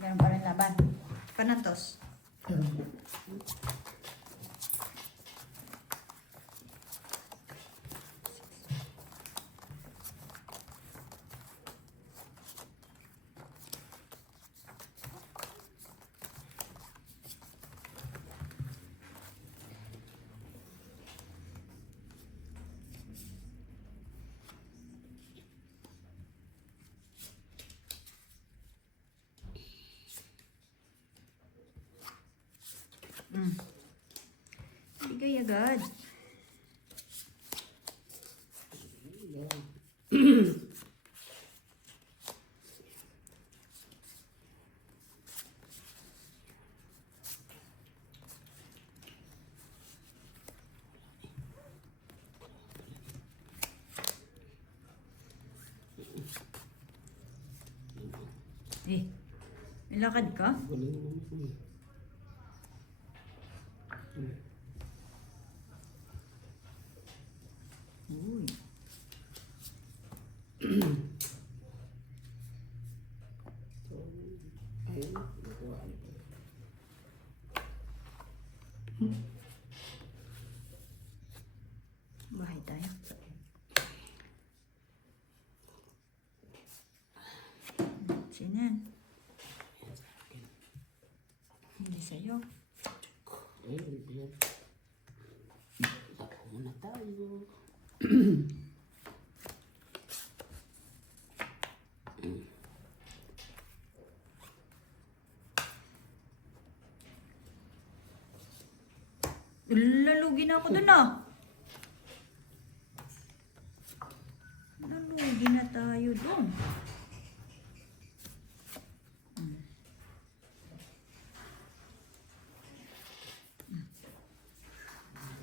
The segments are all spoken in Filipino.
Ganun pa rin laban. Panatos. Bigay agad. May lakad ka? Uy. Bahay tayo. Sino yan? Hindi sa'yo. Ako muna tayo. Lalugi na ako dun ah. Lalugi na tayo dun.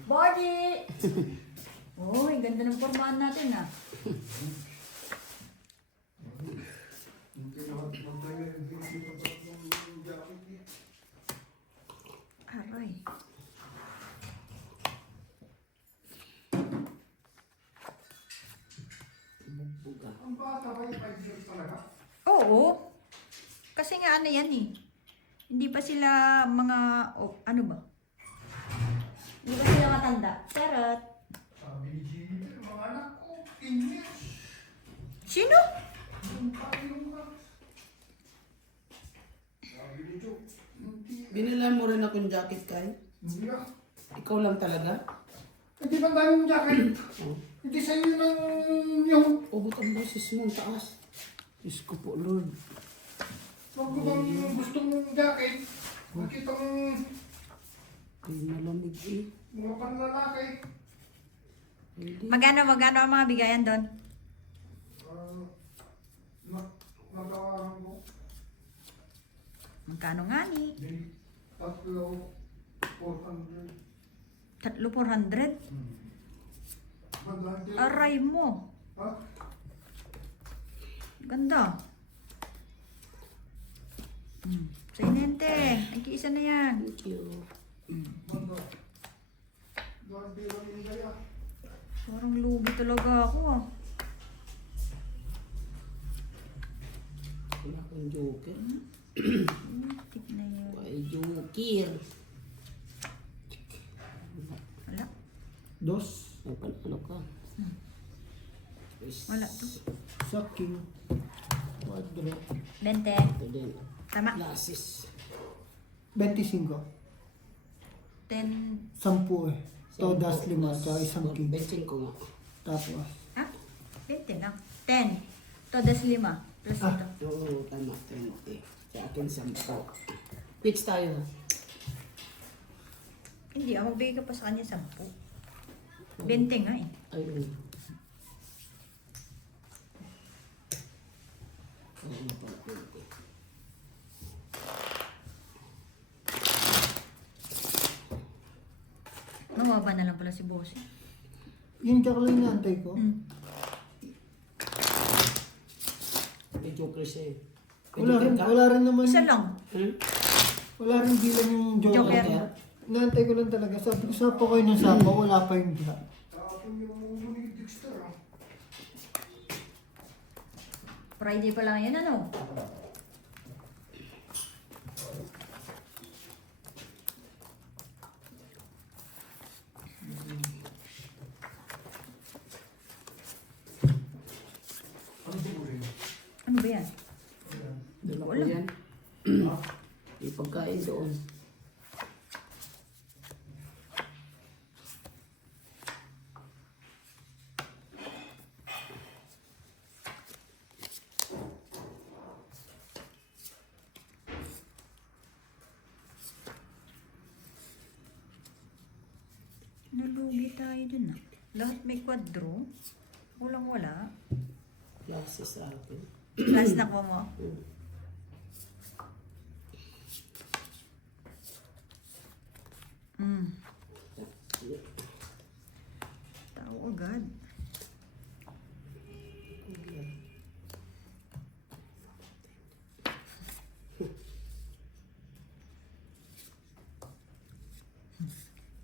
Body! Uy, ganda ng formahan natin ah. Aray. Ang bata ba yung 5 years talaga? Oo. Kasi nga ano yan eh. Hindi pa sila mga, ano ba? Hindi pa sila matanda. Charot. Sabi ni Jimmy, mga anak ko, 10 years. Sino? Yung yung sabi ni Joe, hindi. Binilan mo rin akong jacket, Kai? Hindi ah. Ikaw lang talaga? Hindi ba dahil yung jacket? Hindi sa'yo ng yung... Ubot ang boses mo, ang taas. Diyos ko po, Lord. Wag ko bang gusto mong jacket? Nakita mong Ay, malamig eh. mga panlalaki. Hindi. Magano ang mga bigayan doon? Natawaran ko. Magkano nga ni? Tatlo, 400. 3,400? Madante. Aray mo. Ha? Ganda. Sa inente. Nag-iisa na yan. Thank you. Manda. Dante lang yung kaya. Parang lugi talaga ako ah. Wala akong joker. Tip na yun. Ay, joker. Wala. Dos. Ano ka? Wala to. Saking. Cuadro. 20. Ito din. Tama. Glasses. 25. 10. 10 eh. Todas 5 tsaka isang king. Benching ko nga. Tapos. Ha? 20 lang. 10. Todas 5. Plus Ah. ito. Oo, tama. 20. Sa akin, 10. Pitch tayo. Hindi, magbigay ka pa sa kanya 10. 20 nga eh. Ayun. Oo, pala, 20. Mababa na lang pala si Boss. Yung jack lang inaantay ko. May joker siya eh. May Wala joker rin, ka? wala rin naman. Isa lang. Hmm? Wala rin bilang yung Joker. joker. Inaantay ko lang talaga. Sabi ko sapa ko ng sapa, wala pa yung jack. Tapos yung ulo ni Dexter ah. Friday pa lang yan, ano? Ano siguro yun? Ano ba yan? Dala ko Wala. yan. Yung pagkain doon. Nalugi tayo dun ah. Lahat may kwadro. Walang wala. Klase sa akin. Last na ko mo. Mm. Tao agad.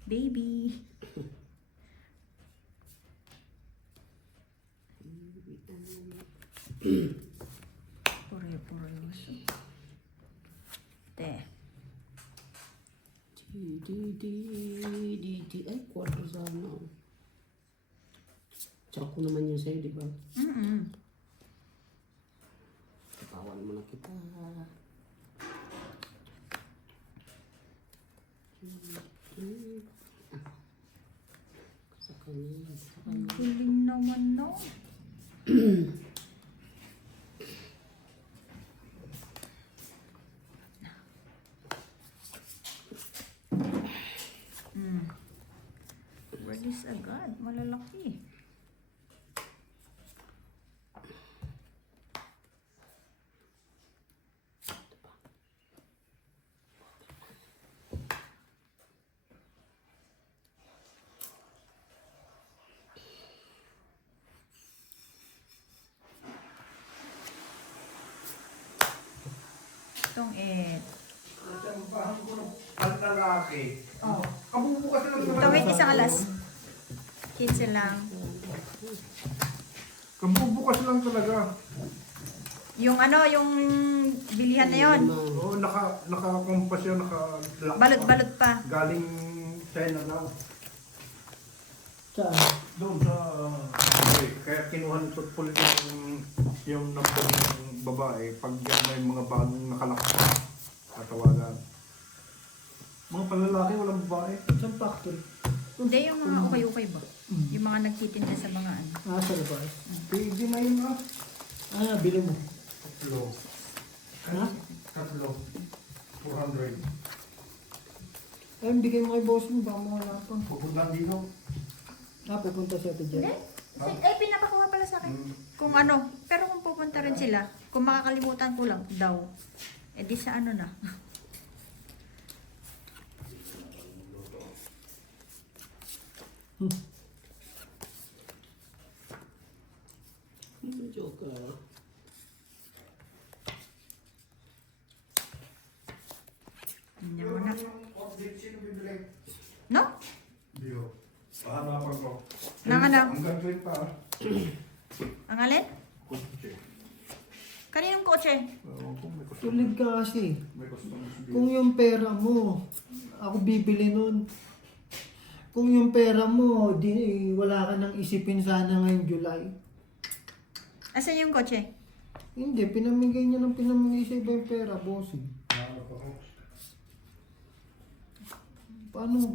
Baby. Pure-puroso. Te. Ay, kwarto sana. Tsaka ko naman yun sa'yo, di ba? Mm-mm. Katawan mo na kita. Sa kanya. Ang galing naman, no? Mm. Release agad. Malalaki. Itong Nasambahan ko ng panlalaki. Oh. Kabubukas lang naman. Ito, wait, isang alas. 15 lang. Kabubukas lang talaga. Yung ano, yung bilihan na yon. Oo, naka-kompas yun, naka-lock. Balot-balot pa. Galing China lang. Saan? Doon sa... kaya kinuha ni Tutpul yung number ng babae. Pag yan may mga bagong nakalak pa, tatawagan. Mga panlalaki, walang babae. Saan factory? Hindi, yung mga ukay-ukay ba? Yung mga nagtitinda sa mga ano. Ah, sa labas. Pwede na yun ah. Ah, bili mo. Tatlo. Ha? Tatlo. 400. Ay, bigay mo kay boss mo, baka mawala pa. Pupunta dito. Ah, pupunta siya ito Hindi? dyan. Ay, pinapakuha pala sa akin. Kung ano, pero kung pupunta rin sila, kung makakalimutan ko lang, daw. Eh di sa ano na. Joker. Hindi mo na. Sino bibili? No? Dio. Pahanapan ko. Nang ano? Hanggang 30 ah. Ang alin? Kutsi. Kaninong kotse? Kung may customer. Tulad ka kasi. May customer sa Kung yung pera mo, ako bibili nun. Kung yung pera mo, di, wala ka nang isipin sana ngayong July. Asan yung kotse? Hindi, pinamigay niya ng pinamigay sa iba yung pera, bossing.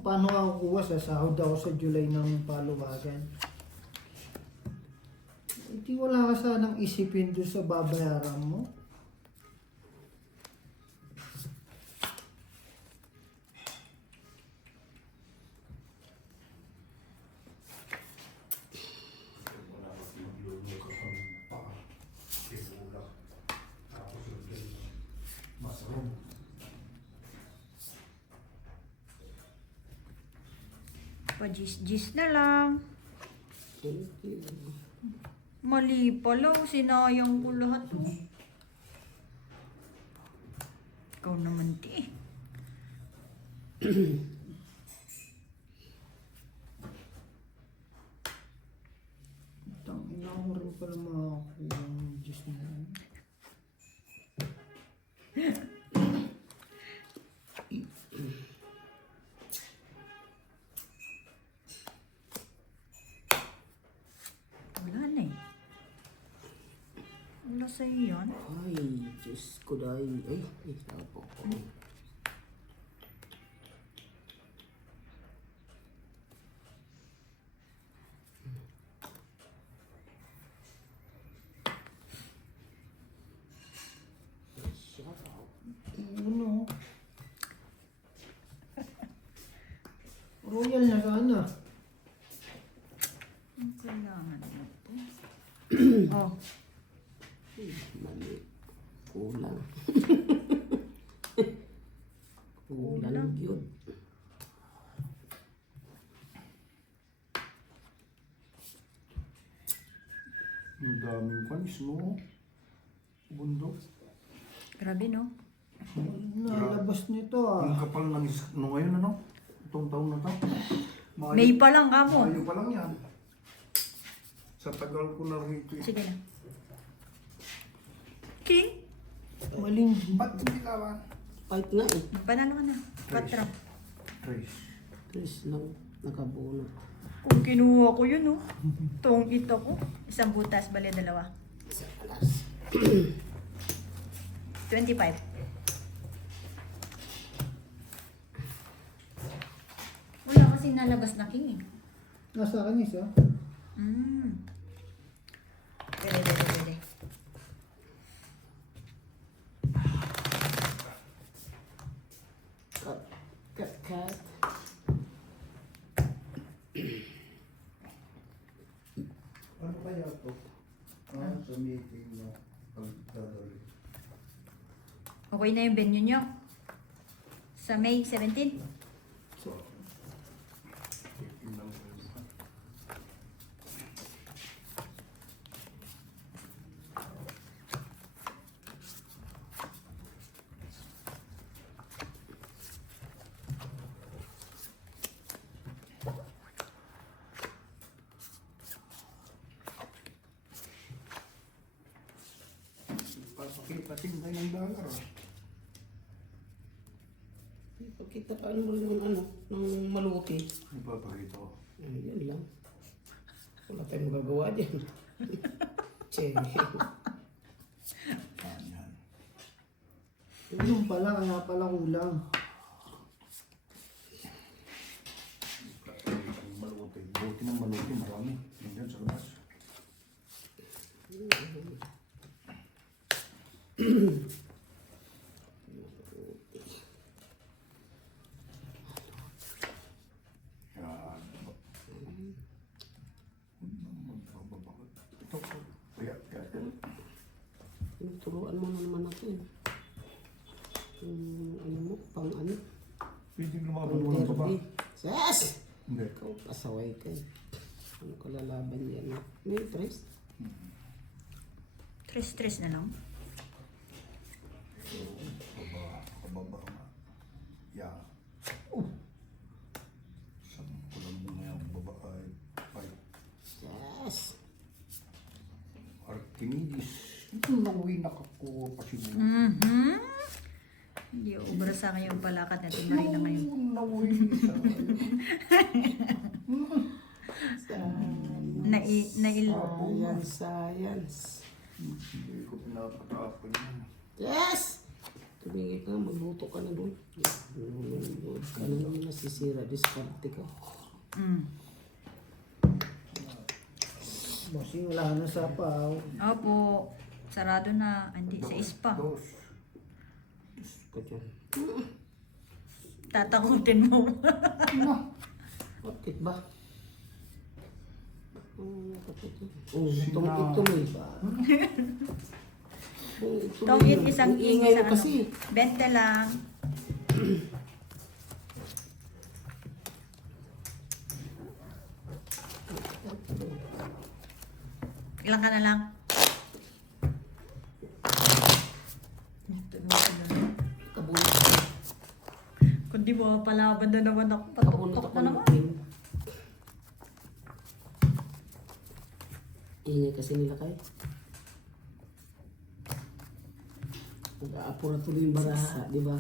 Paano ako kuha sa sahod ako sa July ng paluwagan? Hindi wala ka sanang isipin doon sa babayaran mo. Pa-gis-gis na lang. Mali pala, sinayang ko lahat. Oh. Ikaw naman, ti. Tangina ko rin pala makakuha ng Diyos na. Wala na eh. Wala sa'yo yan. Ay, Diyos ko dahil. Ay, sapo ko. Ano? Royal na sana. Ang kailangan mo to. Oh. Mali. Kulang. Kulang. Kulang yun. Ang daming panis, no? Bundok. Grabe no? Nalabas nito Ang ah. kapal ng ngayon, ano? Itong taon na to. May pa lang ka mo. Mayo pa lang yan. Sa tagal ko na rito. Sige na. King? Maling. Ba't hindi laban? Fight nga eh. Panalo ka na. Patra. Trace. Tres lang. Nakabunot. Kung kinuha ko yun, no? Itong ito ko. Isang butas, bali dalawa. Sa alas. 25. Wala kasi nalabas na king eh. Nasa akin isa. Pwede. Cut. Ano kaya to? Sa meeting na pagdadali. Okay na yung venue nyo? Sa May 17? So, tingnan ko yun. Papakita-tin tayo ng dollar. Ipakita pa mo rin ng ano, ng maluti. Ipapakita ko. Yan lang. Wala tayong magagawa dyan. Che. Yan. Yung pala, kaya pala kulang. Maluti. Buti ng maluti, marami. Nandiyan sa labas. Yan. Ito. Kaya. Turuan mo na naman ako eh. Ano mo, pang ano? Pwede lumaban Pang mo ng baba. derby. Yes! Hindi. Ikaw, pasaway ka eh. Ano ka lalaban yan? May tres? 3 na lang. Kababa nga. Yan. Oh! Saan ko lang muna yung babae. Ay. Yes! Archimedes. Ito nawin ako pa siguro. Hindi obra sa akin yung palakad natin Marina ngayon. Nawin sa Science. Hindi ko pinapatapon yan. Yes! Tumingin ka, magluto ka na doon. Huwag ka na naman nasisira. Diskarte ka. Bossing, wala na sa paw. Opo. Sarado na. Hindi, sa ispa. Dos. Ka dyan. Tatakutin mo. Bakit ba? Itong ito mo eh. Tongit isang Ang ingay mo isang kasi. 20 lang. Ilan ka na lang? Kabunot. Kung di mo palaban na naman ako, Kabunot patuktok ako na ng naman. team. Ingay kasi nila kayo. Nag-aapura tuloy yung baraha, di ba?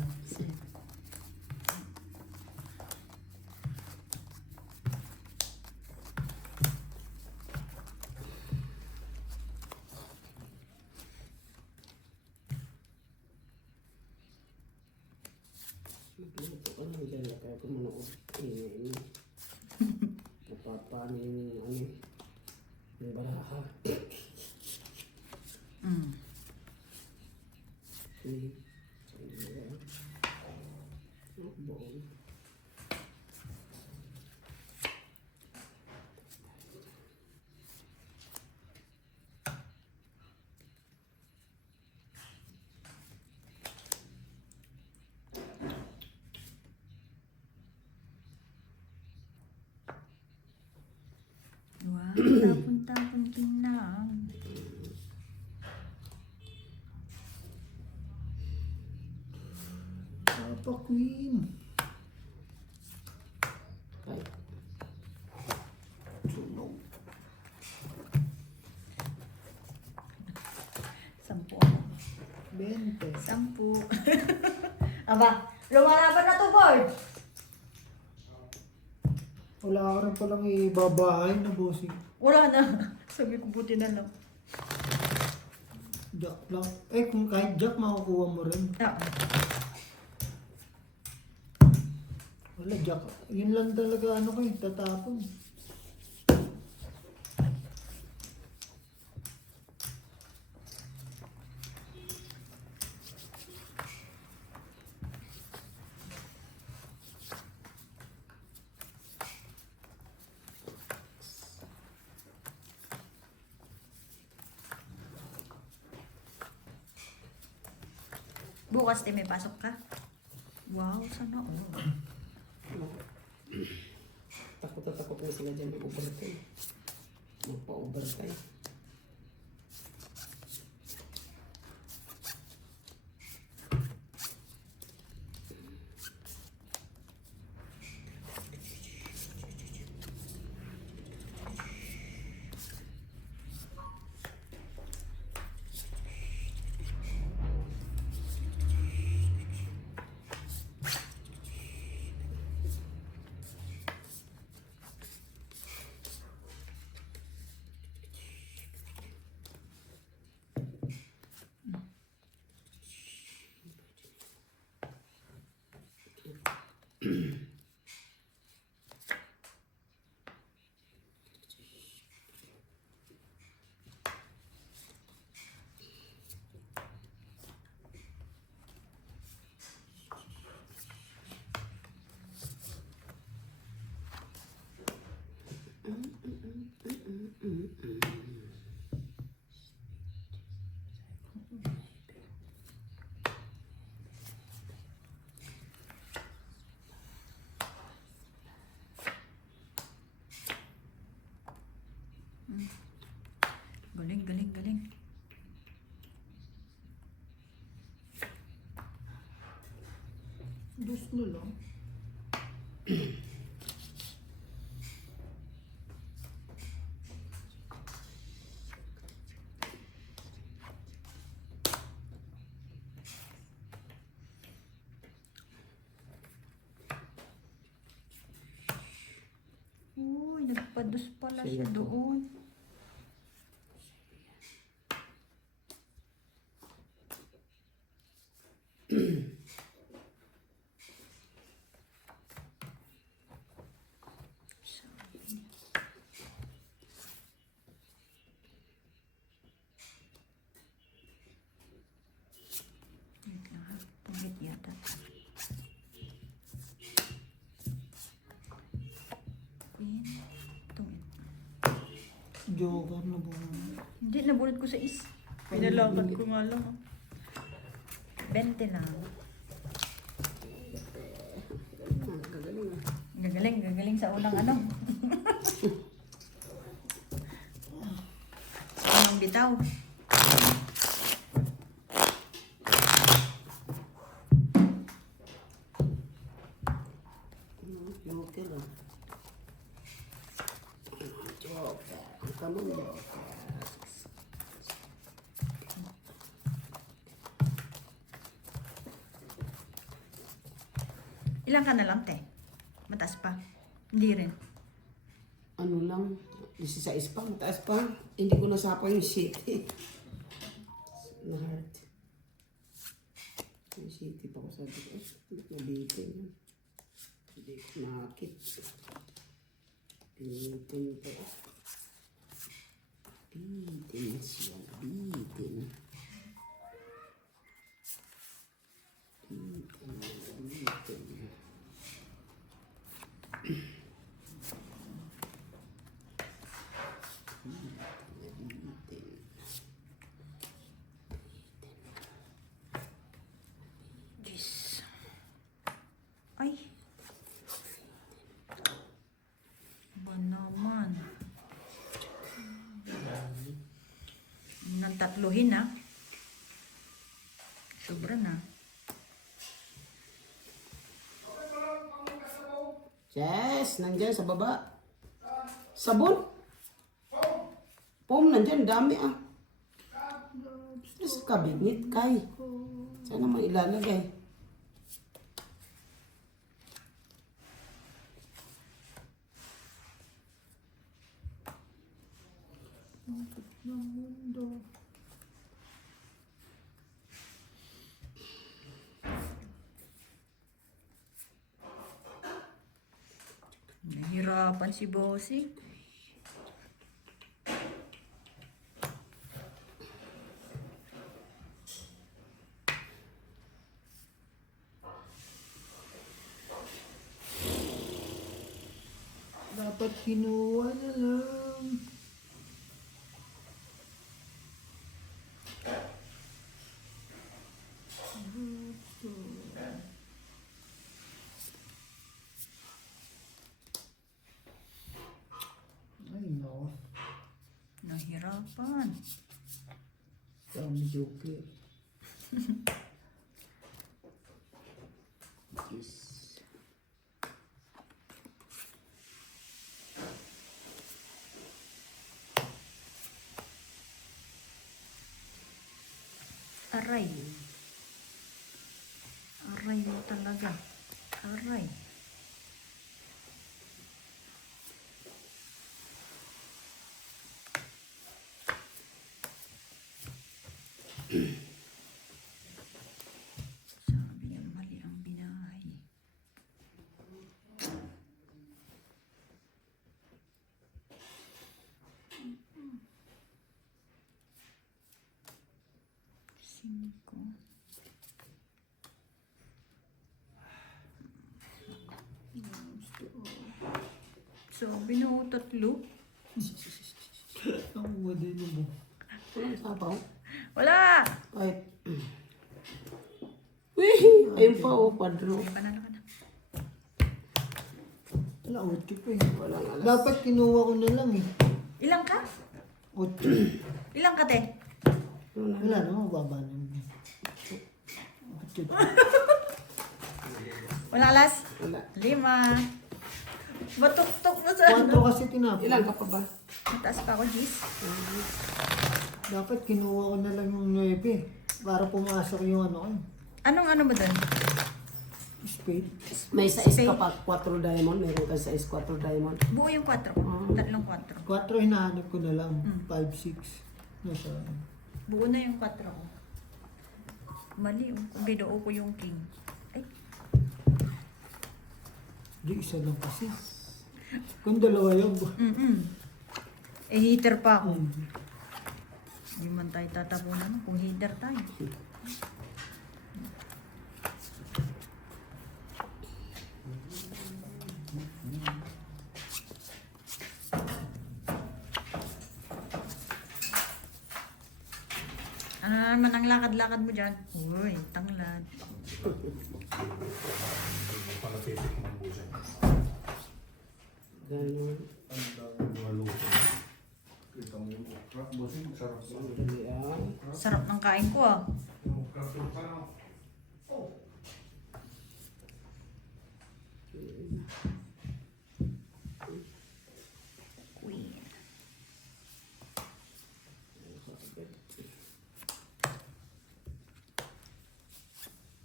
Magluto ka lang dyan, kaya ko manood. Napapanin yung ano, yung baraha. Mm. Okay. So, yun. Oh, buong. Wow, tapon-tapon tingnan. Papa Queen. Ay, Sunog. 10. 20. 10. Aba, lumalaban na to, board. Wala ka rin palang ibabahay na bossing. Wala na. Sabi ko, buti na lang. Jack lang. Eh, kung kahit jack, makukuha mo rin. Ah, Wala, jack. Yun lang talaga, ano kayo, tatapon. bukas din may pasok ka. Wow, sana all. takot na takot na sila dyan mag-overtime. Magpa-overtime. Galing, galing, galing. Dos na lang. Uy, nagpados pala Sino siya to? doon. Wait lang ha. Pangit yata. Queen. Itong Joker na ba? hindi, nabunod ko sa pinalakat ko nga lang. 20 lang. Gagaling ah. Gagaling, gagaling sa unang ano. Sa unang bitaw. Joker ah. Joker. Come on, Joker. Ilang ka na lang, te? Mataas pa? Hindi rin. Ano lang, 16 pa, mataas pa. Hindi ko nasapa yung city. Na heart. Yung city pa ko sabi ko, nabitin yun. Hindi ko nakakit. Bitin pa. Bitin siya, bitin. Bitin. Jeez. Ay. Ba naman. Nang tatluhin na. Sobra na. Yes, nandyan sa baba. Sabon? Pom, nandyan, dami ah. Sa kabinet, kay. Sana may ilalagay. Nahirapan si Bossy. Dapat kinuha na lang. Ay, no. Nahirapan. Dami joker. Yes. Aray. Aray mo talaga. Aray. Sabi niya mali ang binahay. Cinco. Sabi na ako tatlo. Ang wala mo. Walang sabaw. Wala! Ay. Wih! Ayun pa oh, kwadro. Panalo ka na. Wala, 8 pa eh. Walang alas. Dapat kinuha ko na lang eh. Ilang ka? 8. Ilang ka, te? Wala na, mababa na yun. Wala alas? Wala. 5. Batok-tok mo sa 4 ano. kasi tinapon. Ilan ka pa ba? Mataas pa ako, Gis. Dapat kinuha ko na lang yung 9 para pumasok yung ano ko. Anong ano mo doon? Spade. May size ka pa, 4 diamond. Meron ka size 4 diamond. Buo yung 4 ko. Tatlong 4. 4 hinahanap ko na lang. 5, 6. Nasa... Buo na yung 4 ko. Mali. Binuo ko yung king. Ay, Di, isa lang kasi. Kung dalawa yun. eh heater pa ako. Hmm. Hindi man tayo tatapunan kung heater tayo. Ano na naman ang lakad-lakad mo dyan? Uy, tanglad. Palapitik ng busa. Ganun. Ang dami mga luto. Kita mo yung okra. Bossing, sarap ba? Dali ah. Sarap ng kain ko ah. Yung okra, parang Queen.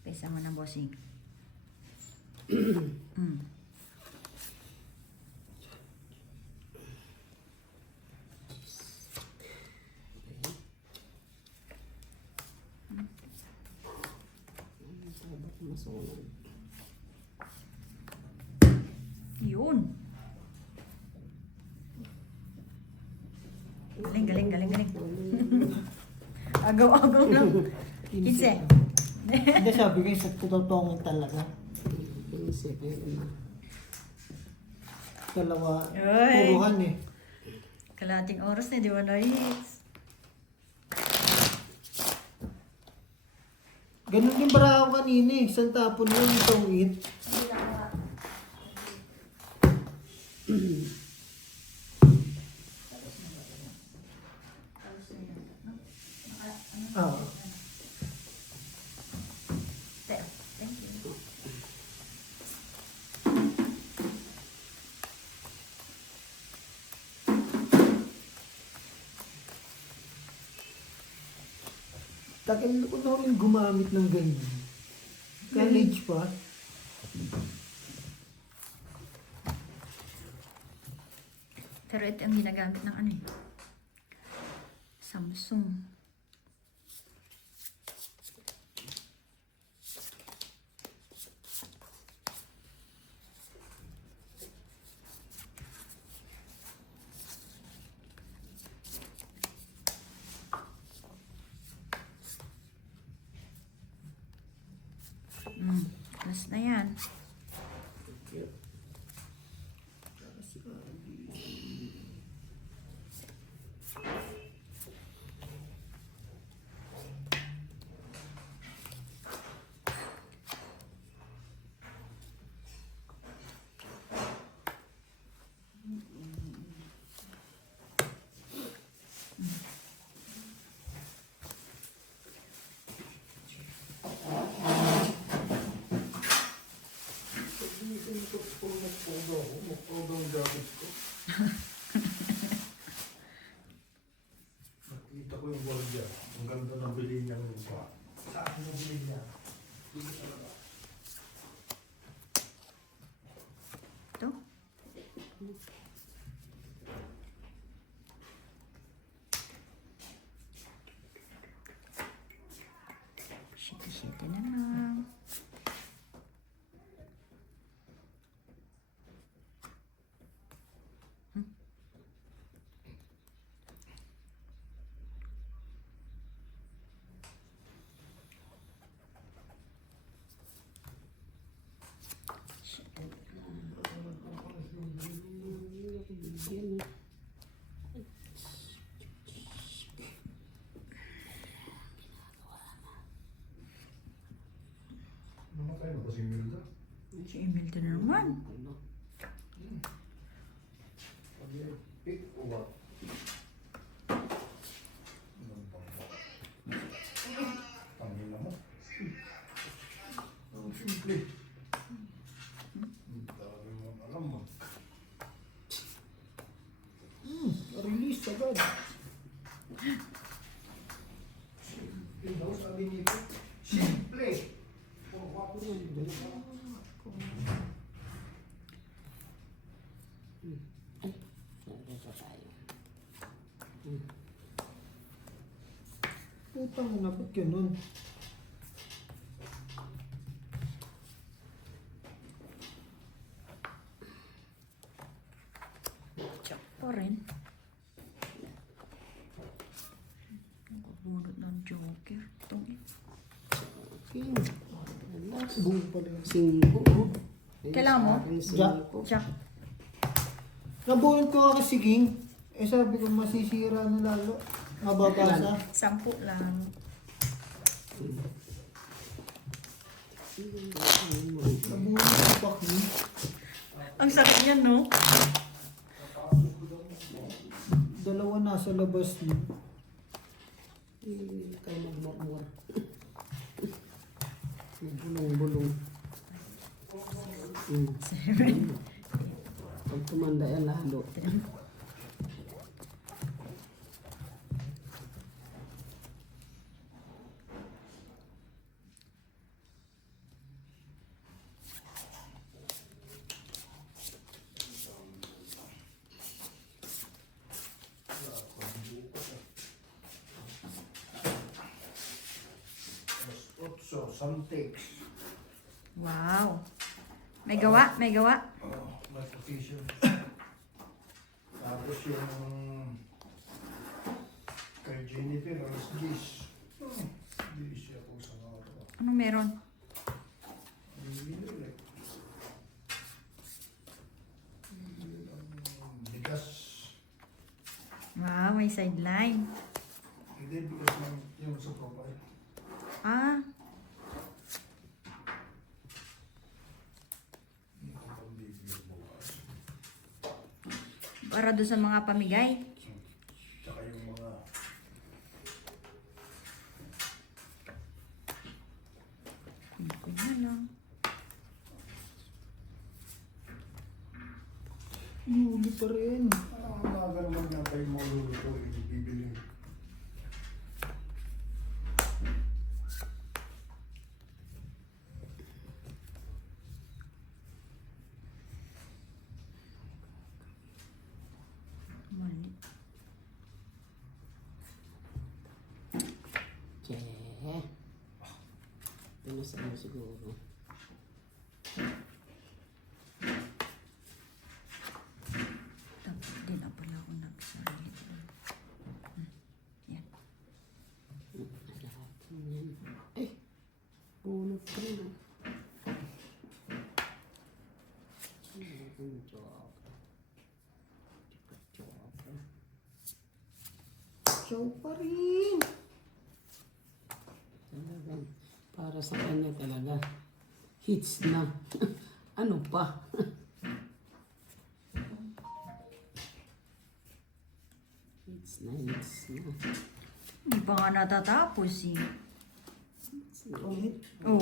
Pesa mo na, bossing. Mm. Dapat masunan. Yun. Galing, galing, galing, galing. Agaw-agaw lang. 15. Hindi, sabi ko sa tututongin talaga. Inisip yun. Dalawa, Ay. puruhan eh. Kalating oras na, di ba na hits? Ganun yung bara ako kanina eh. Isang tapon yun, isang it. Ah. Thank you. Tagal ko na ulit gumamit ng ganyan. College pa. Pero ito ang ginagamit ng ano eh. Samsung. Alas na yan. Nakita ko yung gwardiya. Ang ganda ng bilhin niya ng mukha. Saan yung bilhin niya? Ito. Shitty na lang. Namatay na ba si Milda? Si Emilton na naman. Pick o what? Tangin na mo. Ang simple. Dami mo alam mo. Release agad. Simple daw sabi nito. Simple. Putang na, ba't ganun? Check pa rin. Nakabunod ng Joker. Itong King. Buong pala yun. 5. Kailangan mo? Jack. Nabunod ko kasi King. Eh sabi ko masisira na lalo. Mababasa. 10 lang. Nabunod ko pa King. Ang sakit niyan, no? Dalawa nasa labas niya. Hindi kayo magmamor. Bulong-bulong. Pag tumanda yan lalo. Santex. Wow. May gawa, may gawa. May position. Tapos yung kay Jennifer, alas 10. Hindi siya po sa araw. Ano meron? Bibili ulit. Bigas. Wow, may sideline. Hindi, bigas lang yung sa profile. Ah, Hindi ko pang bibili bukas. para doon sa mga pamigay. Tsaka yung mga Ko na lang. Yuli pa rin. Parang umaga naman yata yung mga luluto yung bibili. Mali. Che. Pinusan mo siguro. Dapat di na pala ako nagsali. Yan. Yan. Ay! Bunot ka rin ah. Good job. Good job. Siyaw pa rin. Talagang para sa kanya talaga. Hits na. Ano pa? Hits na, hits na. Hindi pa nga natatapos eh. Ulit. Oh.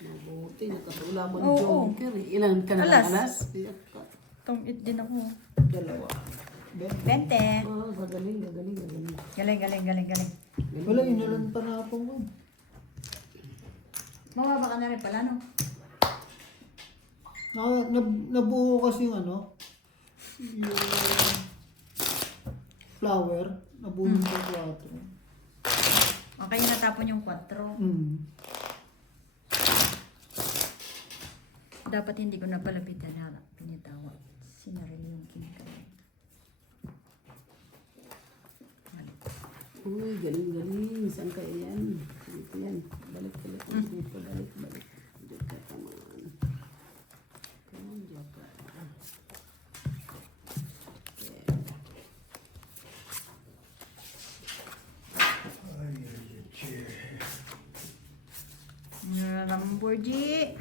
Mabuti, nakatula mo Oo. ng Joker. Ilan ka na Alas. alas? Iyak ka. Tungit din ako. Dalawa. 20. Oh, gagaling, gagaling, gagaling. Galing, galing, galing, galing. Wala, inalan pa na ako mo. Mababa ka na rin pala, no? Nabuo kasi yung ano, yung flower, nabuo yung 4. Okay, natapon yung 4. Dapat hindi ko na palapitan na pinitawa. Sinarili yung king ko. Uy, galing, galing. Saan kaya yan? Dito yan. Balik, balik. Dito, balik, balik. Dito ka, come on. Come on, Joker. Ay, che. Lamborghini.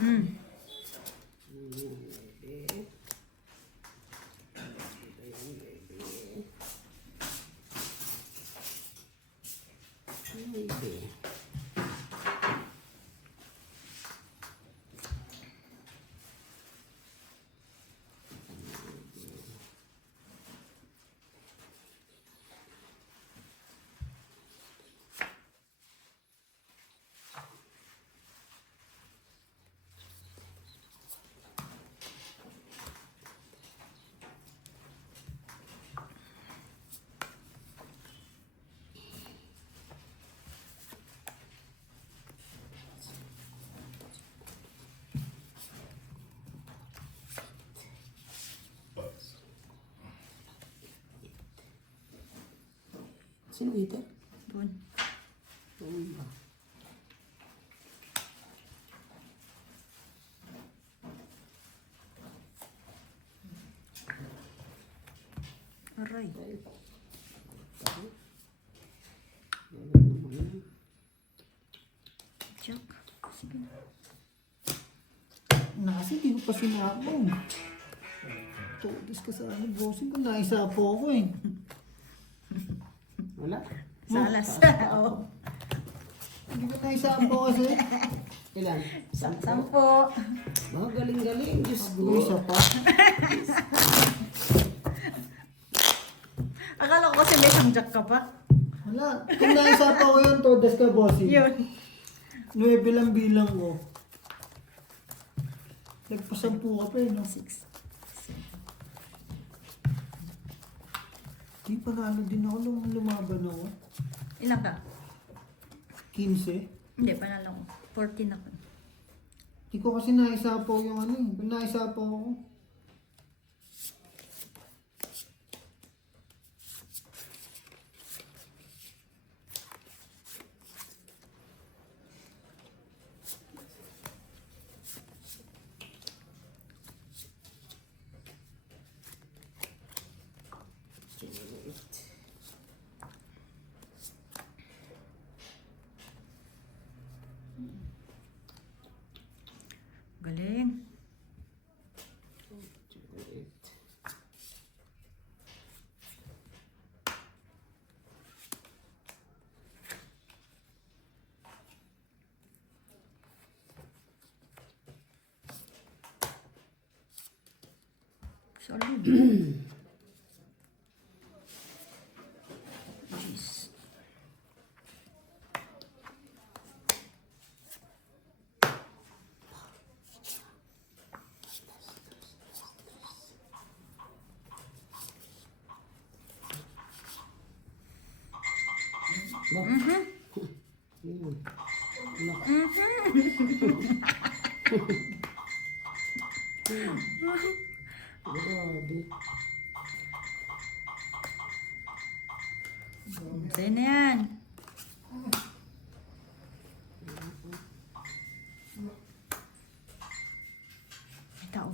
Mm. Baby. Sino ito? Doon. Ba? Aray. Galing naman yan. Jack. Sige. Nasi, di ko pa sinapong. Tudis ka sa ano, bossing ko, naisa po ako eh. Wala? Salas. Oo. Hindi ko naisa po kasi. Ilan? 10. Oh, galing, galing. Diyos ko. Isa pa. Akala ko kasi may isang jack ka pa. Wala, kung naisa po ako yun, tudas ka, bossing. Yun. 9 lang bilang ko. Nagpasampu ka pa eh, no? 6. Di panalo din ako nung lumaban ako. Ilan ka? 15. Hindi, panalo ko. 14 ako. Di ko kasi naisapaw yung ano eh. Pag naisapaw ako. Galing. Solid. Jeez. Grabe. Sa'yo na yan. May tao.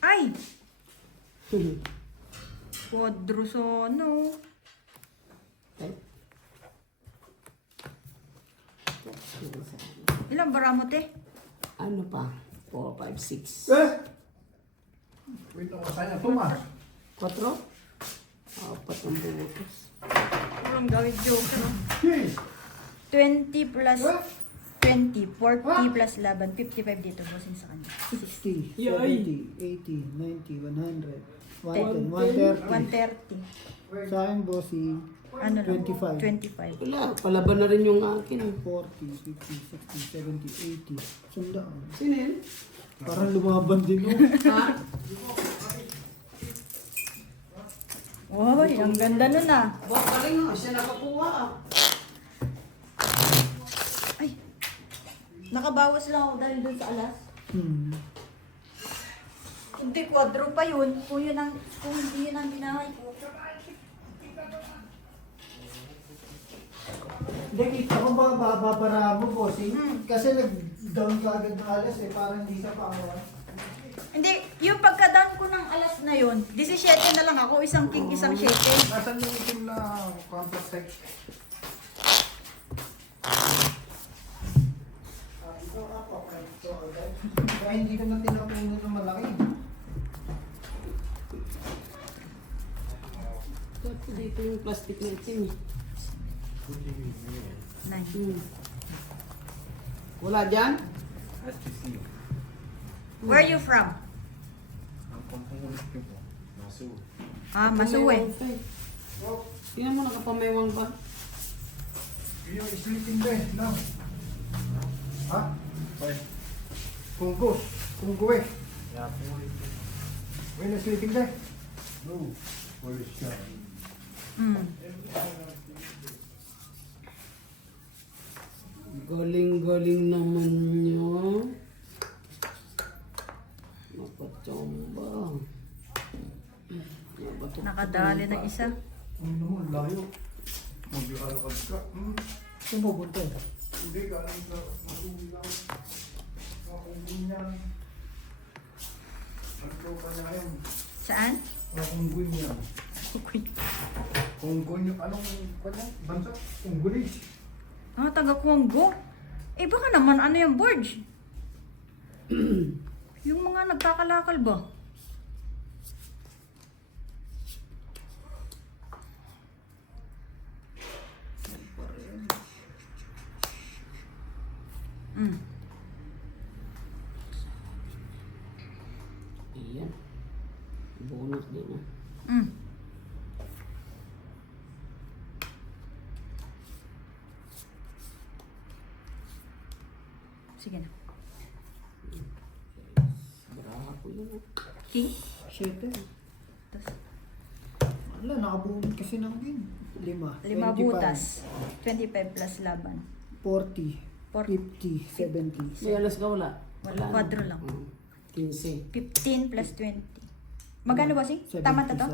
Ay! Quadrosono. Ay. Ilang bara mo, te? Ano pa? 4, 5, 6. Wait ako sa'yo, Tomas. 4? Apat ang butas. Walang gawin joke, no? Hey! 20 plus 20, 40 plus laban, 55 dito, bossing sa kanya. 60, Yay! 70, 80, 90, 100, 10, 110, 130. 130. Sa akin, bossing, Ano lang? 25. 25. Wala, palaban na rin yung akin. 40, 50, 60, 70, 80. Sundaan. Sino yun? Parang lumaban din oh. Ha? Uy, ang ganda nun ah. Wah, galing nga. Siya nakakuha ah. Ay, nakabawas lang ako dahil dun sa alas. Hindi, quadro pa yun. Kung hindi yun ang ginahay ko. Hindi, kita ko ba bababara mo, bossing? Kasi nag-down ka agad ng alas eh. Parang hindi sa pangawan. Hindi, yung pagka-down ko ng alas na yun, 17 na lang ako, isang king, isang shaken. Nasaan yung itim na compact sex? Ito ako, ito agad. Kaya hindi ko na tinapuno ng malaki. Ito dito yung plastic na itim eh. 9. Wala dyan? STC. Where are you from? Ang pangpungulit ko po. Nasu. Ah, Masuwe. Tingnan mo, nakapameywang ba? Yung sleeping bed, no? Ha? Ay. Kunggo. Kunggo eh. Yeah, pungulit ko. When the sleeping bed? No. Where is that? Galing-galing naman nyo. Napachamba. Nakadali ng isa. Ano naman, layo. Mag-alokad ka. Saan pupunta eh? Hindi, galing sa masuwi lang. Mga kunggo niyan. Nagto ka niya yun. Saan? Mga kunggo niyan. Kunggo niyo, anong kanya? Bansa? Kunggo ni. Ah, taga Congo. Eh, baka naman ano yung Borge? Yung mga nagkakalakal ba? Sige na. Baraha ko yun. King? 7. Tapos, Wala, nakabunod kasi ng king. 5. 5 butas. 25 plus laban. 40. 40. 50. 70. May alas ka wala? Wala. Kwadro lang. 15. 15 plus 20. Magkano ba si? Tama na to?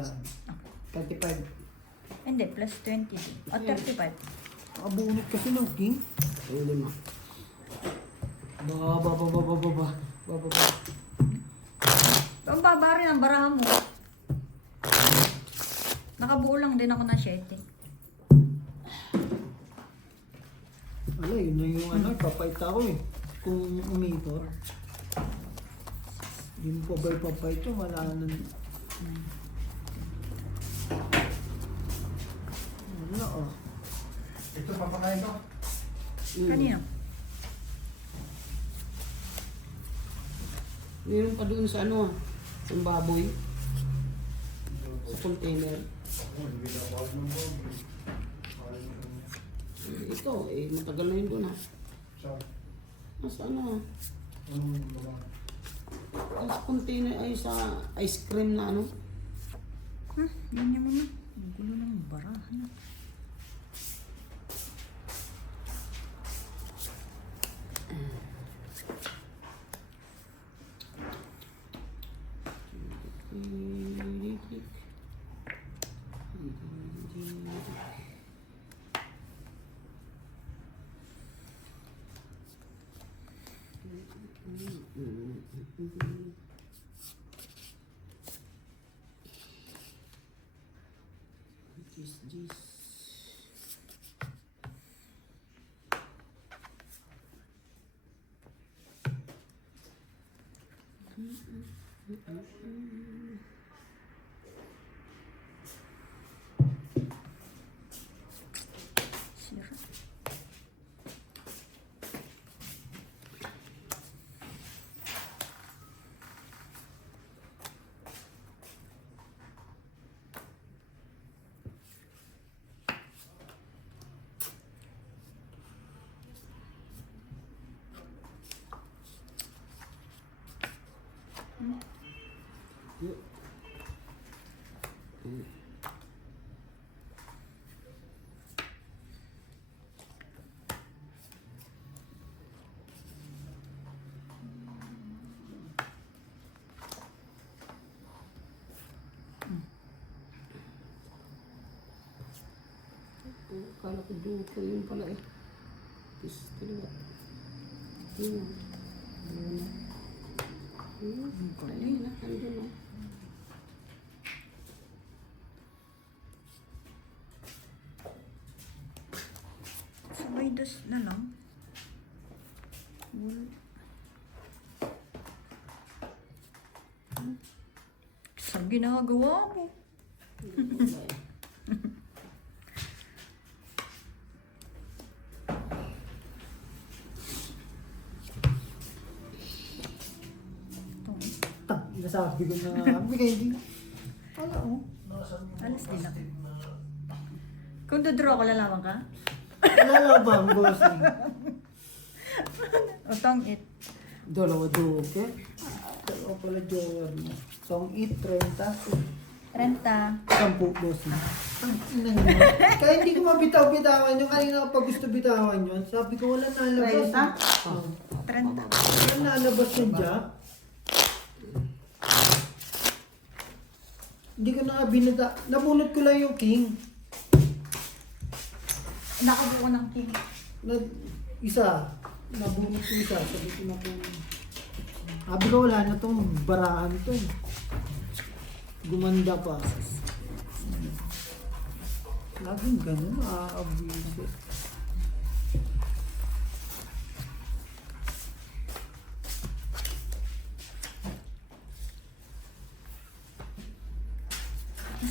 35. Hindi, plus 20. O 35. Nakabunod kasi ng king. Ay, 5. Ba. Ang baba rin ang baraha mo. Nakabuo lang din ako na 7. Wala, yun na yung papait ako eh. Kung umipor. Yung papait yung wala na. Wala oh. Ito, papakain ko. Kanino? Meron pa doon sa ano, sa baboy. Sa container. Hindi na ako ng baboy. Ito, matagal na yun doon ha. Saan? Sa ano, Anong naman? sa container ay sa ice cream na ano. Yan yung ano. Ang gulo ng baraha na. Sira. Akala ko duko yun pala eh. Talaga. Yun na. Ayun na. Andun na. Sabay dos na lang. Wala. Sa ginagawa mo. Wala eh. Nasabi ko na nga. Bigay din. Wala oh. Alas din ako. Kung dodraw ko, lalaman ka? Wala bang boss eh. O tong it. Dalawa duke. Dalawa pala jower mo. Song it, 30. 30. 10 boss eh. Ang ina mo. Kaya hindi ko mabitaw-bitawan yung kanina kapag gusto bitawan yun. Sabi ko wala nalabas. 30. Wala nalabas yung jack. Hindi ko na nga binata. Nabunot ko lang yung king. Nakabuo ng king. Isa. Nabunot ko isa. Sabi ko na kung... Sabi ko wala na tong barahan to eh. Gumanda pa. Laging ganun. Nakaka-abuse.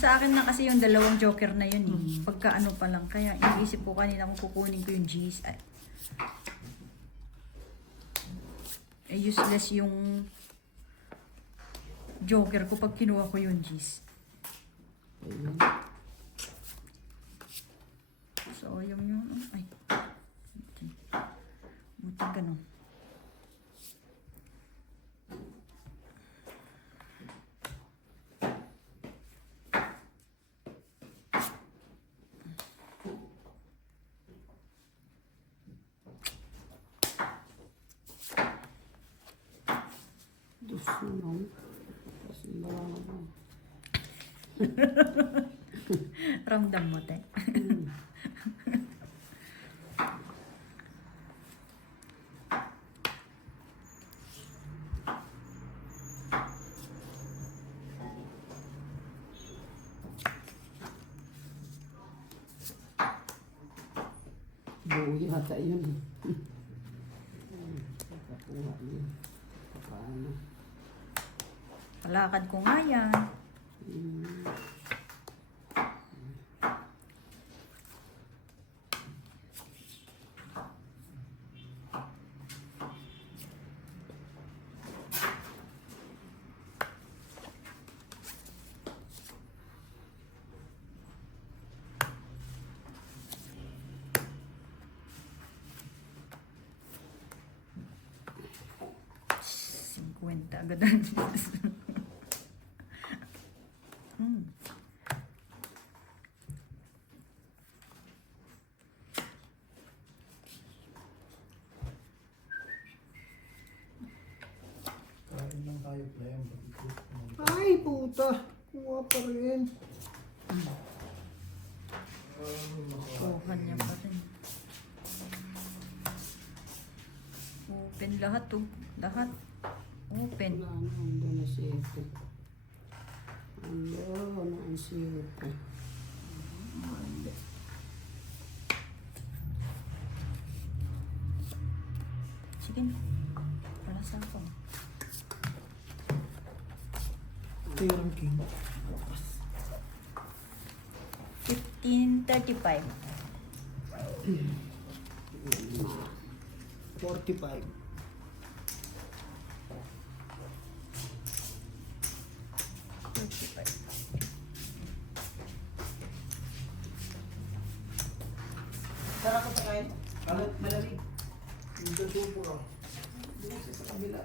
Sa akin na kasi yung dalawang joker na yun eh. Pagka ano pa lang. Kaya iniisip ko kanina kung kukunin ko yung G's. Ay. Useless yung joker ko pag kinuha ko yung G's. So, yung ay. Buti ganun. Diyos, ano? Kasi wala na. Ramdam mo, te. Buwi hata yun. Kakakuha niya. Paano? Palakad ko nga yan. Hmm. Kwenta agad. Kain lang tayo, Flem. Ay, puta. Kuha pa rin. Kuhan niya pa rin. Open lahat to. Lahat. Open. Wala na, ando na siya. Ando na siya. Sige na. Wala sa ako. Ito yung king. 15:35. 45. Sarap ko sa kain. Malamig. Yung tutupo ah. Sa kabila.